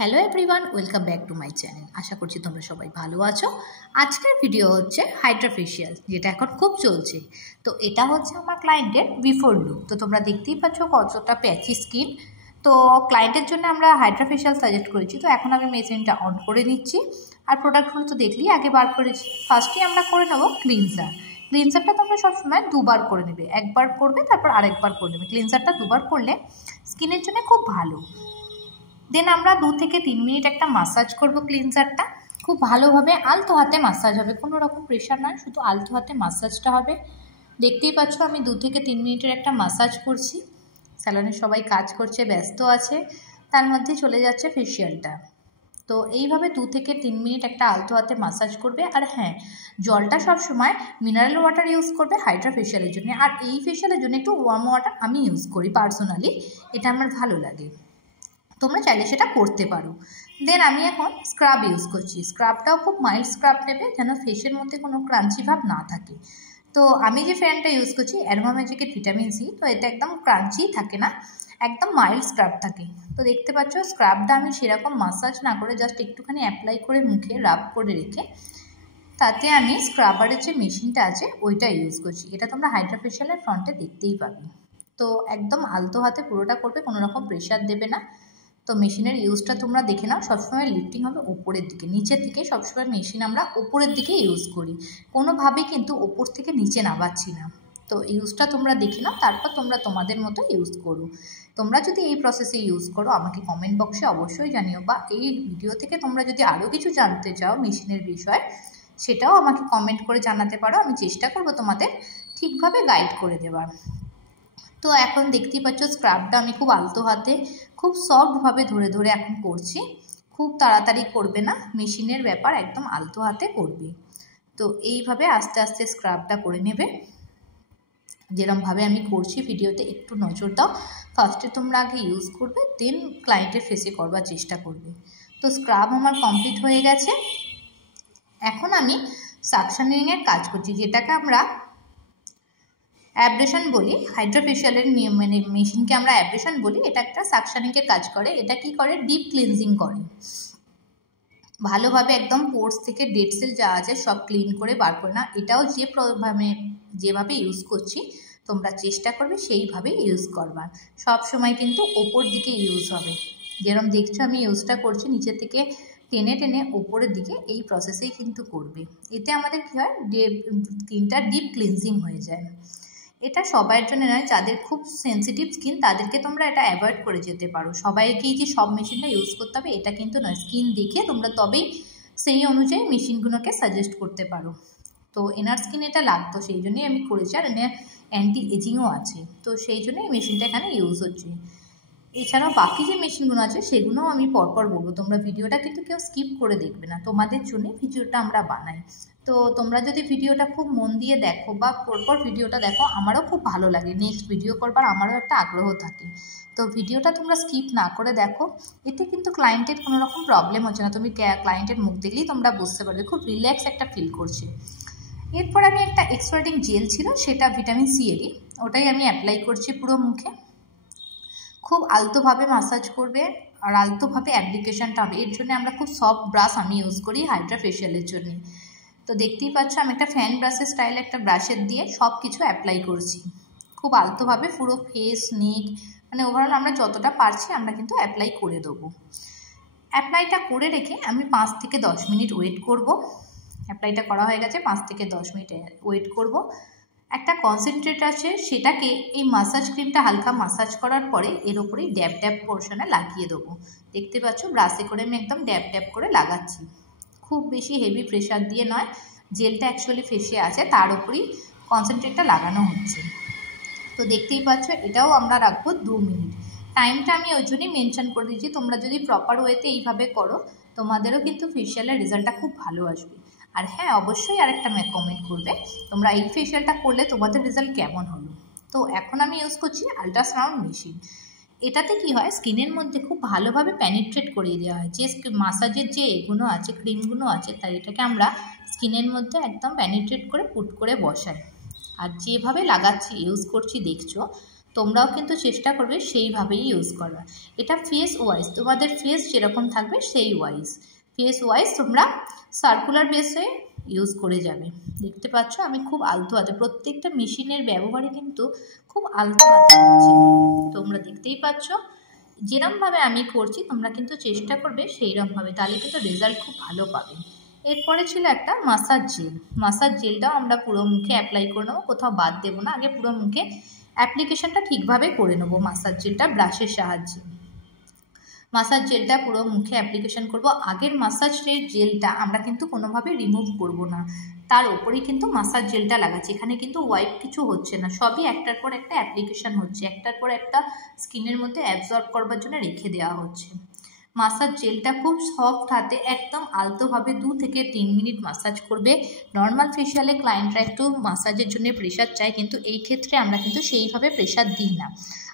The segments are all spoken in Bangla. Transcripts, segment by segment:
Hello everyone, welcome back to my channel. আশা করছি তোমরা সবাই ভালো আছো। আজকের ভিডিও হচ্ছে হাইড্রা ফেশিয়াল, যেটা এখন খুব চলছে। তো এটা হচ্ছে আমার ক্লায়েন্টের বিফোর লুক। তো তোমরা দেখতেই পাচ্ছ কতটা প্যাচি স্কিন। তো ক্লায়েন্টের জন্য আমরা হাইড্রা ফেশিয়াল সাজেস্ট করেছি। তো এখন আমি মেশিনটা অন করে নিচ্ছি। আর প্রোডাক্টগুলো তো দেখলেই আগে বার করেছি। ফার্স্টে আমরা করে নেবো ক্লিনজার। ক্লিনজারটা তোমরা সবসময় দুবার করে নেবে, একবার করবে তারপর আরেকবার করে নেবে। ক্লিনজারটা দুবার করলে স্কিনের জন্য খুব ভালো। দেন আমরা 2 থেকে 3 মিনিট একটা মাসাজ করব। ক্লিনজারটা খুব ভালোভাবে আলতো হাতে মাসাজ হবে, কোনো রকম প্রেশার নয়, শুধু আলতো হাতে মাসাজটা হবে। দেখতেই পাচ্ছ আমি 2 থেকে 3 মিনিটের একটা মাসাজ করছি। স্যালনে সবাই কাজ করছে, ব্যস্ত আছে, তার মধ্যে চলে যাচ্ছে ফেশিয়ালটা। তো এইভাবে 2 থেকে 3 মিনিট একটা আলতো হাতে মাসাজ করবে। আর হ্যাঁ, জলটা সবসময় মিনারেল ওয়াটার ইউজ করবে হাইড্রা ফেশিয়ালের জন্য। আর এই ফেশিয়ালের জন্য একটু ওয়ার্ম ওয়াটার আমি ইউজ করি পার্সোনালি, এটা আমার ভালো লাগে, তোমরা চাইলে সেটা করতে পারো। দেন আমি এখন স্ক্রাব ইউজ করছি। স্ক্রাবটাও খুব মাইল্ড স্ক্রাব নেবে, যেন ফেসের মধ্যে কোনো ক্রাঞ্চি ভাব না থাকে। তো আমি যে ফ্যানটা ইউজ করছি অ্যারোমা ম্যাজিকের ভিটামিন সি, তো এটা একদম ক্রাঞ্চি থাকে না, একদম মাইল্ড স্ক্রাব থাকে। তো দেখতে পাচ্ছ স্ক্রাবটা আমি সেরকম মাসাজ না করে জাস্ট একটুখানি অ্যাপ্লাই করে মুখে রাব করে রেখে তাতে আমি স্ক্রাবারের যে মেশিনটা আছে ওইটা ইউজ করছি। এটা তোমরা হাইড্রা ফেশিয়ালের ফ্রন্টে দেখতেই পাবে। তো একদম আলতো হাতে পুরোটা করবে, কোনো রকম প্রেশার দেবে না। তো মেশিনের ইউজটা তোমরা দেখে নাও, সবসময় লিফটিং হবে ওপরের দিকে, নিচের দিকে সবসময় মেশিন আমরা ওপরের দিকে ইউজ করি, কোনোভাবেই কিন্তু ওপর থেকে নিচে নামাচ্ছি না। তো ইউজটা তোমরা দেখে নাও, তারপর তোমরা তোমাদের মতো ইউজ করো। তোমরা যদি এই প্রসেসে ইউজ করো আমাকে কমেন্ট বক্সে অবশ্যই জানিও, বা এই ভিডিও থেকে তোমরা যদি আরও কিছু জানতে চাও মেশিনের বিষয় সেটাও আমাকে কমেন্ট করে জানাতে পারো। আমি চেষ্টা করব তোমাদের ঠিকভাবে গাইড করে দেওয়ার। তো এখন দেখতেই পাচ্ছ স্ক্রাবটা আমি খুব আলতো হাতে খুব সফটভাবে ধরে ধরে এখন করছি। খুব তাড়াতাড়ি করবে না, মেশিনের ব্যাপার, একদম আলতো হাতে করবে। তো এইভাবে আস্তে আস্তে স্ক্রাবটা করে নেবে, যেরকমভাবে আমি করছি ভিডিওতে একটু নজর দাও। ফার্স্টে তোমরা আগে ইউজ করবে, দেন ক্লায়েন্টের ফেসে করবার চেষ্টা করবে। তো স্ক্রাব আমার কমপ্লিট হয়ে গেছে। এখন আমি সাকশনিংয়ের কাজ করছি, যেটাকে আমরা অ্যাব্রেশন বলি। হাইড্রা ফেশিয়ালের মানে মেশিনকে আমরা অ্যাব্রেশন বলি। এটা একটা সাকশনিংয়ের কাজ করে। এটা কি করে, ডিপ ক্লিনজিং করে, ভালোভাবে একদম পোর্স থেকে ডেড সেল যা আছে সব ক্লিন করে বার করে না। এটাও যেভাবে ইউজ করছি তোমরা চেষ্টা করবে সেইভাবে ইউজ করবার। সব সময় কিন্তু ওপর দিকে ইউজ হবে, যেরকম দেখছো আমি ইউজটা করছি, নিচের থেকে টেনে টেনে ওপরের দিকে, এই প্রসেসেই কিন্তু করবে। এতে আমাদের কী হয়, স্কিনটা ডিপ ক্লিনজিং হয়ে যায়। এটা সবার জন্য নয়, যাদের খুব সেন্সিটিভ স্কিন তাদেরকে তোমরা এটা অ্যাভয়েড করে যেতে পারো। সবাইকেই যে সব মেশিনটা ইউজ করতে হবে এটা কিন্তু নয়, স্কিন দেখে তোমরা তবেই সেই অনুযায়ী মেশিনগুলোকে সাজেস্ট করতে পারো। তো এনার স্কিন এটা লাগতো, সেই জন্যই আমি করেছি। আর এনার অ্যান্টি এজিংও আছে, তো সেই জন্য এই মেশিনটা এখানে ইউজ হচ্ছে। এছাড়াও বাকি যে মেশিনগুলো আছে সেগুলোও আমি পরপর বলবো, তোমরা ভিডিওটা কিন্তু কেউ স্কিপ করে দেখবে না, তোমাদের জন্যই ভিডিওটা আমরা বানাই। তো তোমরা যদি ভিডিওটা খুব মন দিয়ে দেখো বা পরপর ভিডিওটা দেখো, আমারও খুব ভালো লাগে, নেক্সট ভিডিও করবার আমারও একটা আগ্রহ থাকে। তো ভিডিওটা তোমরা স্কিপ না করে দেখো, এতে কিন্তু ক্লায়েন্টের কোনো রকম প্রবলেম হচ্ছে না। তুমি ক্লায়েন্টের মুখ দেখলেই তোমরা বুঝতে পারবে খুব রিল্যাক্স একটা ফিল করছে। এরপর আমি একটা এক্সপার্টিং জেল ছিল, সেটা ভিটামিন সি এরই, ওটাই আমি অ্যাপ্লাই করছি পুরো মুখে। খুব আলতোভাবে মাসাজ করবে আর আলতোভাবে অ্যাপ্লিকেশনটা হবে। এর জন্য আমরা খুব সফট ব্রাশ আমি ইউজ করি হাইড্রা ফেশিয়ালের জন্য। তো দেখতেই পাচ্ছ আমি একটা ফ্যান ব্রাশের স্টাইলে একটা ব্রাশের দিয়ে সব কিছু অ্যাপ্লাই করছি, খুব আলতোভাবে পুরো ফেস, নেক, মানে ওভারঅল আমরা যতটা পারছি আমরা কিন্তু অ্যাপ্লাই করে দেবো। অ্যাপ্লাইটা করে রেখে আমি 5 থেকে 10 মিনিট ওয়েট করব। অ্যাপ্লাইটা করা হয়ে গেছে, 5 থেকে 10 মিনিট ওয়েট করব। একটা কনসেন্ট্রেট আছে, সেটাকে এই মাসাজ ক্রিমটা হালকা মাসাজ করার পরে এর ওপরেই ড্যাব ড্যাব পোর্শনে লাগিয়ে দেবো। দেখতে পাচ্ছ ব্রাশে করে আমি একদম ড্যাব ড্যাব করে লাগাচ্ছি, খুব বেশি হেভি প্রেশার দিয়ে নয়। জেলটা অ্যাকচুয়ালি ফেসে আছে, তার উপরেই কনসেন্ট্রেটটা লাগানো হচ্ছে। তো দেখতেই পাচ্ছ এটাও আমরা রাখবো 2 মিনিট। টাইমটা আমি ওই জন্যই মেনশন করে দিয়েছি, তোমরা যদি প্রপার ওয়েতে এইভাবে করো তোমাদেরও কিন্তু ফেশিয়ালের রেজাল্টটা খুব ভালো আসবে। আর হ্যাঁ, অবশ্যই আরেকটা কমেন্ট করবে তোমরা এই ফেশিয়ালটা করলে তোমাদের রেজাল্ট কেমন হলো। তো এখন আমি ইউজ করছি আল্ট্রাসাউন্ড মেশিন। এটাতে কি হয়, স্কিনের মধ্যে খুব ভালোভাবে পেনিট্রেট করিয়ে দেওয়া হয়। যে মাসাজের যে এগুলো আছে, ক্রিমগুলো আছে, তাই এটাকে আমরা স্কিনের মধ্যে একদম পেনিট্রেট করে পুট করে বসাই। আর যেভাবে লাগাচ্ছি ইউজ করছি দেখছো, তোমরাও কিন্তু চেষ্টা করবে সেইভাবেই ইউজ করার। এটা ফেস ওয়াইজ, তোমাদের ফেস যেরকম থাকবে সেই ওয়াইজ, ফেস ওয়াইজ তোমরা সার্কুলার বেসে ইউজ করে যাবে। দেখতে পাচ্ছ আমি খুব আলতো হাতে, প্রত্যেকটা মেশিনের ব্যবহারই কিন্তু খুব আলতো হাতে হচ্ছে, তোমরা দেখতেই পাচ্ছ। যেরমভাবে আমি করছি তোমরা কিন্তু চেষ্টা করবে সেইরমভাবে, তাহলে কিন্তু রেজাল্ট খুব ভালো পাবে। এরপরে ছিল একটা মাসাজ জেল। মাসাজ জেলটাও আমরা পুরো মুখে অ্যাপ্লাই করে নেবো, কোথাও বাদ দেবো না, আগে পুরো মুখে অ্যাপ্লিকেশনটা ঠিকভাবে করে নেবো। মাসাজ জেলটা ব্রাশের সাহায্যে মাসাজ জেলটা পুরো মুখে অ্যাপ্লিকেশন করব। আগের মাসাজের জেলটা আমরা কিন্তু কোনোভাবে রিমুভ করব না, তার উপরেই কিন্তু মাসাজ জেলটা লাগাচ্ছি। এখানে কিন্তু ওয়াইপ কিছু হচ্ছে না, সবই একটার পর একটা অ্যাপ্লিকেশন হচ্ছে, একটার পর একটা স্কিনের মধ্যে অ্যাবজর্ব করবার জন্য রেখে দেওয়া হচ্ছে। মাসাজ জেলটা খুব সফট হাতে একদম আলতোভাবে 2 থেকে 3 মিনিট মাসাজ করবে। নর্মাল ফেশিয়ালে ক্লায়েন্টরা একটু মাসাজের জন্য প্রেশার চায়, কিন্তু এই ক্ষেত্রে আমরা কিন্তু সেইভাবে প্রেশার দিই না,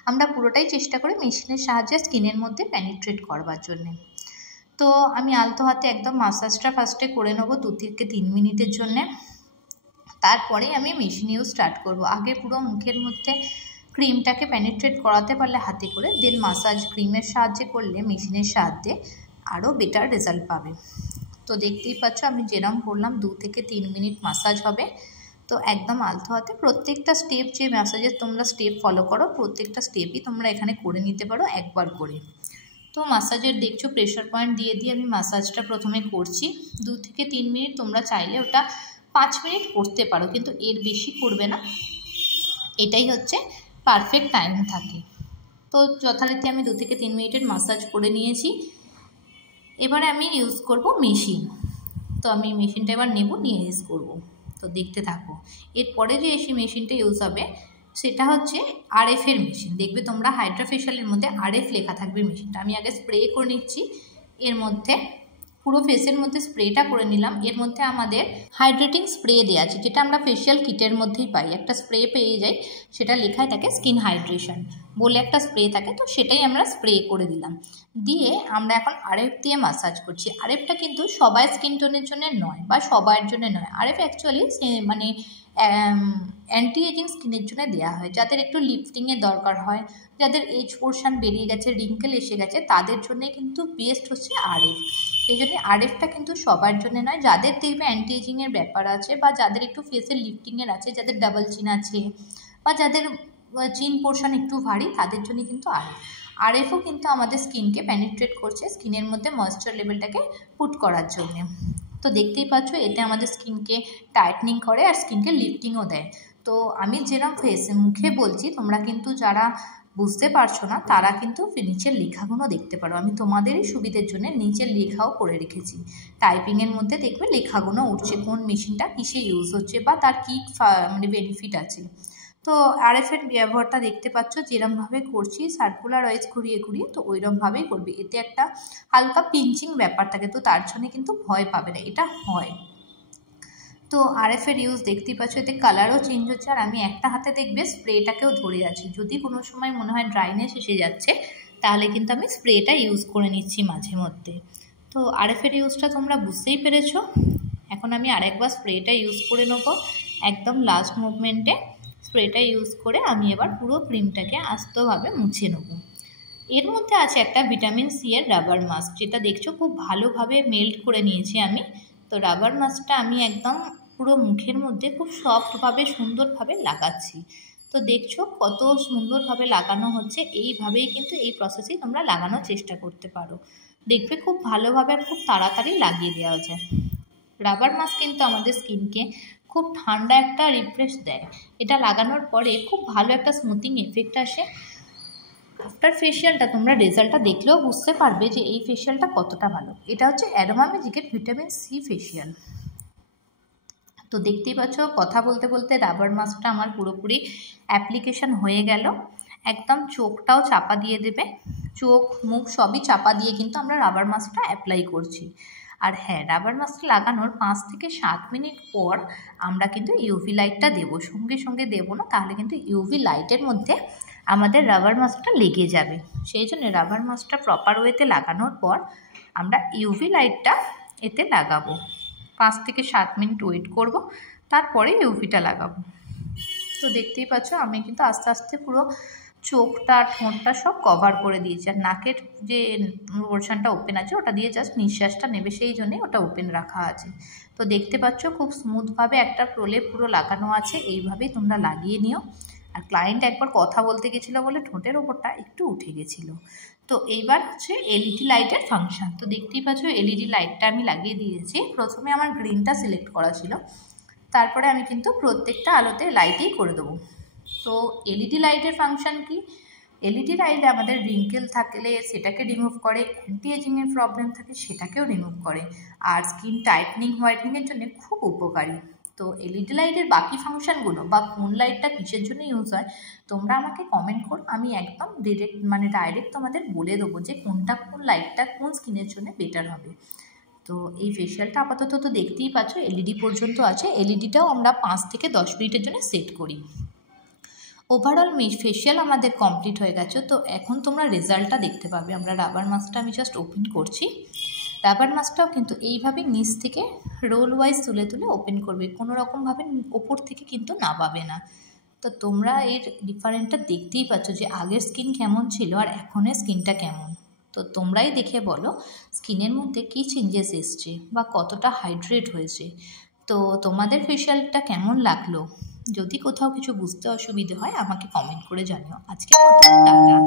আমরা পুরোটাই চেষ্টা করি মেশিনের সাহায্যে স্কিনের মধ্যে পেনিট্রেট করবার জন্যে। তো আমি আলতো হাতে একদম মাসাজটা ফার্স্টে করে নেবো 2 থেকে 3 মিনিটের জন্যে, তারপরে আমি মেশিন ইউজ স্টার্ট করব। আগে পুরো মুখের মধ্যে ক্রিমটাকে পেনিট্রেট করাতে পারলে হাতে করে, দেন মাসাজ ক্রিমের সাহায্যে করলে মেশিনের সাহায্যে আরও বেটার রেজাল্ট পাবে। তো দেখতেই পাচ্ছ আমি যেরকম করলাম 2 থেকে 3 মিনিট মাসাজ হবে। তো একদম আলতো হাতে প্রত্যেকটা স্টেপ, যে ম্যাসাজের তোমরা স্টেপ ফলো করো প্রত্যেকটা স্টেপই তোমরা এখানে করে নিতে পারো একবার করে। তো মাসাজের দেখছো প্রেশার পয়েন্ট দিয়ে দিয়ে আমি মাসাজটা প্রথমে করছি 2 থেকে 3 মিনিট, তোমরা চাইলে ওটা 5 মিনিট করতে পারো, কিন্তু এর বেশি করবে না, এটাই হচ্ছে পারফেক্ট টাইম থাকে। তো যথারীতি আমি 2 থেকে 3 মিনিটের মাসাজ করে নিয়েছি। এবারে আমি ইউজ করব মেশিন। তো আমি মেশিনটা এবার নেব, নিয়ে ইউজ করব। তো দেখতে থাকো। এরপরে যে এসি মেশিনটা ইউজ হবে সেটা হচ্ছে RF এর মেশিন। দেখবে তোমরা হাইড্রা ফেশিয়ালের মধ্যে RF লেখা থাকবে মেশিনটা। আমি আগে স্প্রে করে নিচ্ছি, এর মধ্যে পুরো ফেসের মধ্যে স্প্রেটা করে নিলাম। এর মধ্যে আমাদের হাইড্রেটিং স্প্রে দেওয়া আছে, যেটা আমরা ফেশিয়াল কিটের মধ্যেই পাই, একটা স্প্রে পেয়ে যাই, সেটা লেখায় থাকে স্কিন হাইড্রেশন বলে একটা স্প্রে থাকে, তো সেটাই আমরা স্প্রে করে দিলাম। দিয়ে আমরা এখন RF দিয়ে মাসাজ করছি। RFটা কিন্তু সবাই স্কিন টোনের জন্য নয় বা সবার জন্য নয়, RF অ্যাকচুয়ালি মানে অ্যান্টি এজিং স্কিনের জন্য দেওয়া হয়, যাদের একটু লিফটিংয়ের দরকার হয়, যাদের এজ পোর্শন বেরিয়ে গেছে, রিঙ্কেল এসে গেছে, তাদের জন্যে কিন্তু বেস্ট হচ্ছে RF। এই জন্য RFটা কিন্তু সবার জন্য নয়, যাদের দেখবে অ্যান্টি এজিংয়ের ব্যাপার আছে বা যাদের একটু ফেসের লিফটিংয়ের আছে, যাদের ডাবল চিন আছে বা যাদের চিন পোর্শন একটু ভারী, তাদের জন্য কিন্তু RFও কিন্তু আমাদের স্কিনকে পেনিট্রেট করছে, স্কিনের মধ্যে ময়েশ্চার লেভেলটাকে পুট করার জন্যে। তো দেখতেই পাচ্ছ এতে আমাদের স্কিনকে টাইটনিং করে আর স্কিনকে লিফটিংও দেয়। তো আমি যেরকম মুখে বলছি, তোমরা কিন্তু যারা বুঝতে পারছো না তারা কিন্তু নিচের লেখাগুলো দেখতে পারো, আমি তোমাদেরই সুবিধের জন্য নিচের লেখাও করে রেখেছি। টাইপিংয়ের মধ্যে দেখবে লেখাগুলো উঠছে, কোন মেশিনটা কিসে ইউজ হচ্ছে বা তার কী মানে বেনিফিট আছে। তো RF এর ব্যবহারটা দেখতে পাচ্ছ, যেরমভাবে করছি সার্কুলার ওয়াইজ ঘুরিয়ে ঘুরিয়ে, তো ওইরমভাবেই করবে। এতে একটা হালকা পিঞ্চিং ব্যাপার থাকে, তো তার জন্য কিন্তু ভয় পাবে না, এটা হয়। তো RF এর ইউজ দেখতেই পাচ্ছ, এতে কালারও চেঞ্জ হচ্ছে। আর আমি একটা হাতে দেখবে স্প্রেটাকেও ধরে আছি, যদি কোনো সময় মনে হয় ড্রাইনেস এসে যাচ্ছে তাহলে কিন্তু আমি স্প্রেটা ইউজ করে নিচ্ছি মাঝে মধ্যে। তো RF এর ইউজটা তোমরা বুঝতেই পেরেছো। এখন আমি আরেকবার স্প্রেটা ইউজ করে নেবো, একদম লাস্ট মুভমেন্টে স্প্রেটা ইউজ করে আমি এবার পুরো ক্রিমটাকে আস্তেভাবে মুছে নেব। এর মধ্যে আছে একটা ভিটামিন সি এর রাবার মাস্ক, যেটা দেখছো খুব ভালোভাবে মেল্ট করে নিয়েছি আমি। তো রাবার মাস্কটা আমি একদম পুরো মুখের মধ্যে খুব সফটভাবে সুন্দরভাবে লাগাচ্ছি। তো দেখছো কত সুন্দরভাবে লাগানো হচ্ছে, এইভাবেই কিন্তু এই প্রসেসেই তোমরা লাগানোর চেষ্টা করতে পারো, দেখবে খুব ভালোভাবে আর খুব তাড়াতাড়ি লাগিয়ে দেওয়া যায়। রাবার মাস্ক কিন্তু আমাদের স্কিনকে খুব ঠান্ডা একটা রিফ্রেশ দেয়, এটা লাগানোর পরে খুব ভালো একটা স্মুথিং এফেক্ট আসে। আফটার ফেশিয়ালটা তোমরা রেজাল্টটা দেখলেও বুঝতে পারবে যে এই ফেশিয়ালটা কতটা ভালো। এটা হচ্ছে অ্যারোমা ম্যাজিকের ভিটামিন সি ফেশিয়াল। তো দেখতেই পাচ্ছ কথা বলতে বলতে রাবার মাস্কটা আমার পুরোপুরি অ্যাপ্লিকেশন হয়ে গেল। একদম চোখটাও চাপা দিয়ে দেবে, চোখ মুখ সবই চাপা দিয়ে কিন্তু আমরা রাবার মাস্কটা অ্যাপ্লাই করছি। আর হ্যাঁ, রাবার মাস্কটা লাগানোর 5 থেকে 7 মিনিট পর আমরা কিন্তু ইউভি লাইটটা দেবো, সঙ্গে সঙ্গে দেবো না, তাহলে কিন্তু ইউভি লাইটের মধ্যে আমাদের রাবার মাস্কটা লেগে যাবে। সেই জন্য রাবার মাস্কটা প্রপার ওয়েতে লাগানোর পর আমরা ইউভি লাইটটা এতে লাগাবো। 5 থেকে 7 মিনিট ওয়েট করব, তারপরে ইউভিটা লাগাবো। তো দেখতেই পাচ্ছ আমি কিন্তু আস্তে আস্তে পুরো চোখটা ঠোঁটটা সব কভার করে দিয়েছে। আর নাকের যে পোর্শনটা ওপেন আছে ওটা দিয়ে জাস্ট নিঃশ্বাসটা নেবে, সেই জন্যে ওটা ওপেন রাখা আছে। তো দেখতে পাচ্ছ খুব স্মুথভাবে একটা প্রলেপ পুরো লাগানো আছে। এইভাবেই তোমরা লাগিয়ে নিও। আর ক্লায়েন্ট একবার কথা বলতে গেছিলো বলে ঠোঁটের ওপরটা একটু উঠে গেছিলো। তো এইবার হচ্ছে এলইডি লাইটের ফাংশন। তো দেখতেই পাচ্ছ এলইডি লাইটটা আমি লাগিয়ে দিয়েছি। প্রথমে আমার গ্রিনটা সিলেক্ট করা ছিল, তারপরে আমি কিন্তু প্রত্যেকটা আলোতে লাইটেই করে দেবো। তো এলইডি লাইটের ফাংশন কি? এলইডি লাইট আমাদের রিঙ্কেল থাকলে সেটাকে রিমুভ করে, অ্যান্টি এজিংয়ের প্রবলেম থাকে সেটাকেও রিমুভ করে, আর স্কিন টাইটনিং হোয়াইটনিংয়ের জন্য খুব উপকারী। তো এলইডি লাইটের বাকি ফাংশনগুলো বা কোন লাইটটা কিসের জন্য ইউজ হয় তোমরা আমাকে কমেন্ট করো, আমি একদম ডাইরেক্ট তোমাদের বলে দেবো যে কোন লাইটটা কোন স্কিনের জন্য বেটার হবে। তো এই ফেশিয়ালটা আপাতত তো দেখতেই পাচ্ছ এলইডি পর্যন্ত আছে। এলইডিটাও আমরা 5 থেকে 10 মিনিটের জন্য সেট করি। ওভারঅল ফেশিয়াল আমাদের কমপ্লিট হয়ে গেছে। তো এখন তোমরা রেজাল্টটা দেখতে পাবে। আমরা রাবার মাস্কটা আমি জাস্ট ওপেন করছি। রাবার মাস্কটাও কিন্তু এইভাবে নিচ থেকে রোল ওয়াইজ তুলে তুলে ওপেন করবে, কোনো রকমভাবে ওপর থেকে কিন্তু নামাবে না। তো তোমরা এর ডিফারেন্টটা দেখতেই পাচ্ছ যে আগের স্কিন কেমন ছিল আর এখনের স্কিনটা কেমন। তো তোমরাই দেখে বলো স্কিনের মধ্যে কী চেঞ্জেস এসছে বা কতটা হাইড্রেট হয়েছে। তো তোমাদের ফেশিয়ালটা কেমন লাগলো? যদি কোথাও কিছু বুঝতে অসুবিধে হয় আমাকে কমেন্ট করে জানিও। আজকের মতো টাটা।